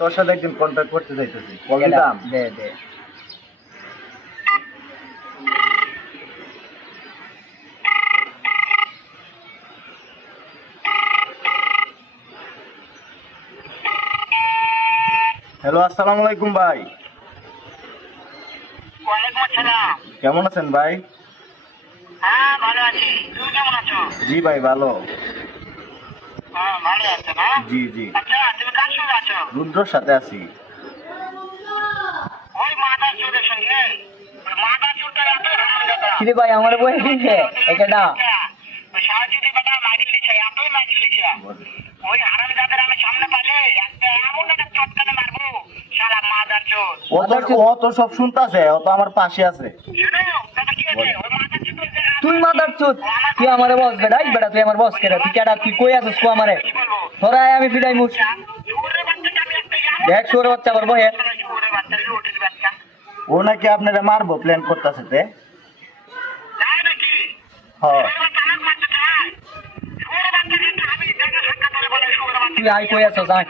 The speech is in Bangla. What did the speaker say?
তোর সাথে একজন কন্ট্যাক্ট করতে চাইতেছি, কল দিতাম। দে দে। হ্যালো, আসসালামু আলাইকুম ভাই। ওয়ালাইকুম আসসালাম। কেমন আছেন ভাই? হ্যাঁ ভালো আছি, তুমি কেমন আছো? জি ভাই, ভালো। হ্যাঁ ভালো আছো না? জি জি, আচ্ছা তুমি কার সঙ্গে আছো? রুদ্রর সাথে আছি। ওই মাদার চোরের সঙ্গে? ওই মাদার চোরটা এত হারামজাদা। কিরে ভাই আমার বই দিছে এটা ওই সাহায্যে বেটা লাগিয়ে দিচ্ছে, এতই লাগিয়ে দিচ্ছে। ওই হারামজাদার আমি সামনে পাইলে একটা এমন একটা চটকানে মারবো, শালা মাদার চোর। ও তো সব শুনতাছে, ও তো আমার পাশে আছে। শুনো, তাতে কি হয়েছে? ওই মাদার চোর তুই মাদার চুত, তুই আমারে বস বেটা, বেটা তুই আমার বস কেডা, তুই কেডা, তুই কই আছিস কো আমারে? কি বলবো? তোরা আমি ফিরাই মুছ। চোরের বাচ্চাকে আমি একটা দেখ শুয়োরের বাচ্চা আবার বহে। চোরের বাচ্চা, লুটের বাচ্চা। ও নাকি আপনারা মারবো প্ল্যান করতেছে তে। তাই নাকি? হ্যাঁ, তালাক মারতে চায়? চোরের বাচ্চা কিন্তু আমি দেখে সাক্ষাৎ করে বলে চোরের বাচ্চা। তুই আই কই আছিস আয়।